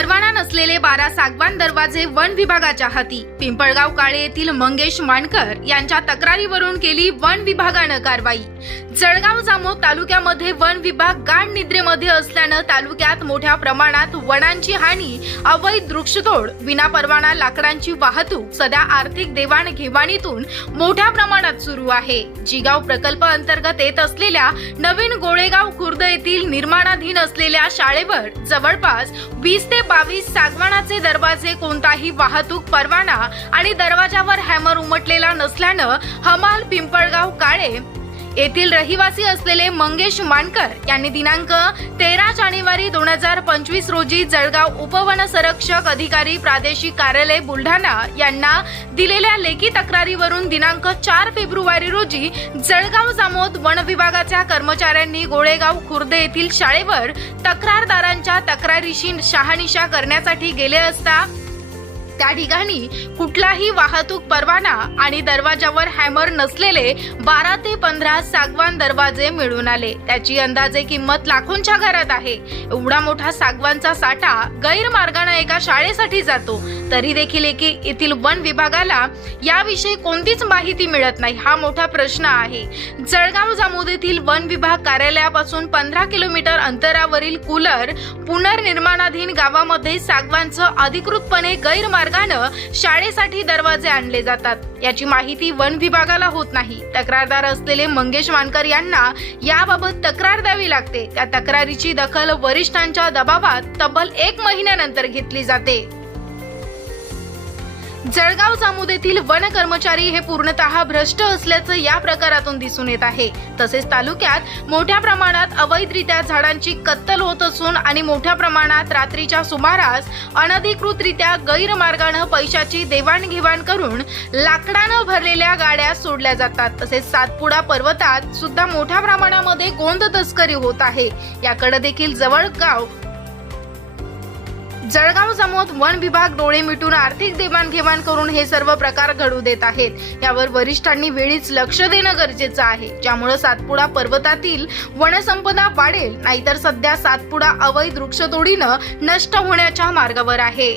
परवाना नसलेले बारा सागवान दरवाजे वन विभागाच्या हाती. पिंपळगाव काळे येथील मंगेश मानकर यांच्या तक्रारीवरून केली वन विभागानं कारवाई. जळगाव जामोद तालुक्यामध्ये वन विभाग गाढ निद्रेमध्ये असल्यानं तालुक्यात मोठ्या प्रमाणात वनांची हानी अवैध वृक्षतोड विनापरवाना लाकडांची वाहतूक सध्या आर्थिक देवाणघेवाणीतून मोठ्या प्रमाणात सुरू आहे. जिगाव प्रकल्प अंतर्गत येत असलेल्या नवीन गोळेगाव खुर्द येथील निर्माणाधीन असलेल्या शाळेवर जवळपास वीस ते बावीस सागवानाचे दरवाजे कोणताही वाहतूक परवाना आणि दरवाजावर हॅमर उमटलेला नसल्यानं हमाल पिंपळगाव काळे येथील रहिवासी असलेले मंगेश मानकर यांनी दिनांक तेरा जानेवारी दोन हजार पंचवीस रोजी जळगाव उपवन संरक्षक अधिकारी प्रादेशिक कार्यालय बुलढाणा यांना दिलेल्या लेखी तक्रारीवरून दिनांक चार फेब्रुवारी रोजी जळगाव जामोद वन विभागाच्या कर्मचाऱ्यांनी गोळेगाव खुर्द येथील शाळेवर तक्रारदारांच्या तक्रारीशी शहानिशा करण्यासाठी गेले असता त्या ठिकाणी कुठलाही वाहतूक परवाना आणि दरवाजावर हॅमर नसलेले बारा ते पंधरा सागवान दरवाजे मिळून आले. त्याची अंदाजे किंमत लाखोंच्या घरात आहे. एवढा मोठा सागवानचा साठा गैरमार्गाने एका शाळेसाठी जातो. तरी देखील एकी येथील वन विभागाला याविषयी कोणतीच माहिती मिळत नाही. हा मोठा प्रश्न आहे. जळगाव जामोद येथील वन विभाग कार्यालयापासून पंधरा किलोमीटर अंतरावरील कूलर पुनर्निर्माणाधीन गावामध्ये सागवानचं अधिकृतपणे गैरमार्ग गैरमार्गानं शाळेसाठी दरवाजे आणले जातात. याची माहिती वन विभागाला होत नाही. तक्रारदार असलेले मंगेश मानकर यांना याबाबत तक्रार द्यावी लागते. त्या तक्रारीची दखल वरिष्ठांच्या दबावात तब्बल एक महिन्यानंतर घेतली जाते. जळगाव जामुदेथील वन कर्मचारी हे पूर्णतः भ्रष्ट असल्याचं या प्रकारातून दिसून येत आहे. तसेच तालुक्यात मोठ्या प्रमाणात अवैधरित्या झाडांची कत्तल होत असून आणि मोठ्या प्रमाणात रात्रीच्या सुमारास अनधिकृतरित्या गैरमार्गानं पैशाची देवाणघेवाण करून लाकडानं भरलेल्या गाड्या सोडल्या जातात. तसेच सातपुडा पर्वतात सुद्धा मोठ्या प्रमाणामध्ये गोंद तस्करी होत आहे. याकडे देखील जवळगाव जळगाव जामोद वन विभाग डोळे मिटून आर्थिक देवाणघेवाण करून हे सर्व प्रकार घडू देत आहेत. यावर वरिष्ठांनी वेळीच लक्ष देणं गरजेचं आहे. ज्यामुळे सातपुडा पर्वतातील वनसंपदा वाढेल नाहीतर सध्या सातपुडा अवैध वृक्षतोडीनं नष्ट होण्याच्या मार्गावर आहे.